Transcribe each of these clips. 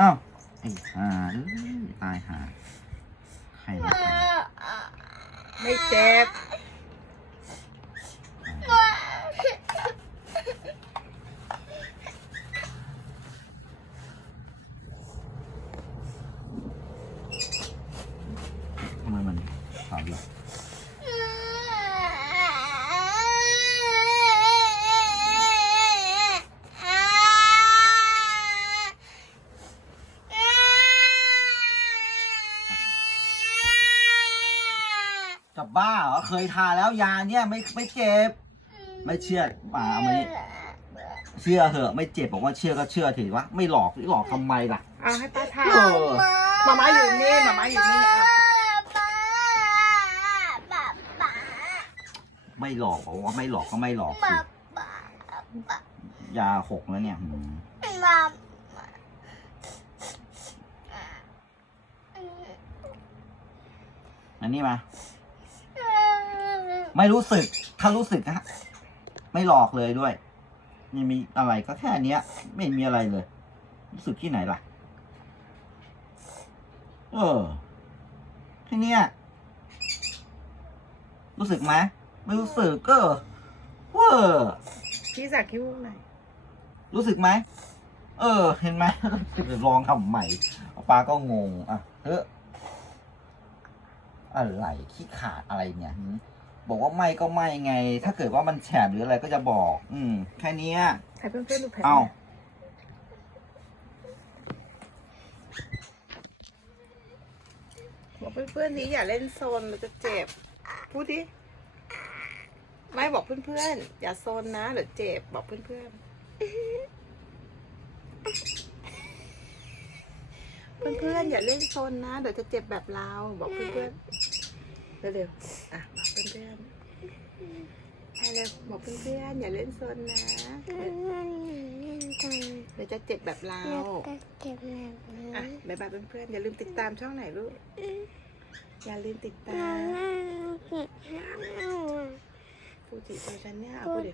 อ้าวไอ้ห่าเอ้ยตายห่าใครมาทไม่เจ็บำทำไมมันถามอยู่ จะบ้าเหรอเคยทาแล้วยาเนี่ยไม่ไม่เจ็บ ไม่เชื่อมาเอามานี่เชื่อเหอะไม่เจ็บบอกว่าเชื่อก็เชื่อถือว่าไม่หลอกหลอกทำไมล่ะเอาให้ป้าทาเออมาม่าอยู่นี่มาม่าอยู่นี่อะไม่หลอกบอกว่าไม่หลอกก็ไม่หลอกสิยาหกแล้วเนี่ยหืมอันนี้มา ไม่รู้สึก ถ้ารู้สึกนะไม่หลอกเลยด้วยนี่มีอะไรก็แค่เนี้ย ไม่มีอะไรเลย รู้สึกที่ไหนล่ะ เออแค่เนี้ยรู้สึกไหมไม่รู้สึกก็เวอร์พี่สักคิ้วหน่อยรู้สึกไหมเออ เห็นไหมลองทำใหม่ป้าก็งงอะเฮ้ยอะไรขี้ขาดอะไรเนี่ยหืม บอกว่าไม่ก็ไม่ไง ถ้าเกิดว่ามันแฉบหรืออะไรก็จะบอก อืม แค่เนี้ยให้เพื่อนๆดูแผลเอาบอกเพื่อนๆนี้อย่าเล่นโซนมันจะเจ็บ พูดดิ ไม่บอกเพื่อนๆ อย่าโซนนะเดี๋ยวเจ็บบอกเพื่อนๆ เพื่อนๆ อย่าเล่นโซนนะ เดี๋ยวจะเจ็บแบบเรา บอกเพื่อนๆ เร็วๆ อะบอก เพื่อนๆอะเร็วบอกเพื่อนๆอย่าเล่นโซนนะเดี๋ยวจะเจ็บแบบเราอะบายบายเพื่อนๆอย่าลืมติดตามช่องไหนลูกอย่าลืมติดตามฟูจิโซชันเนี่ยเอาพูดดิ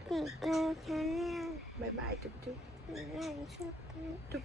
บายบายจุ๊บจุ๊บจุ๊บจุ๊บ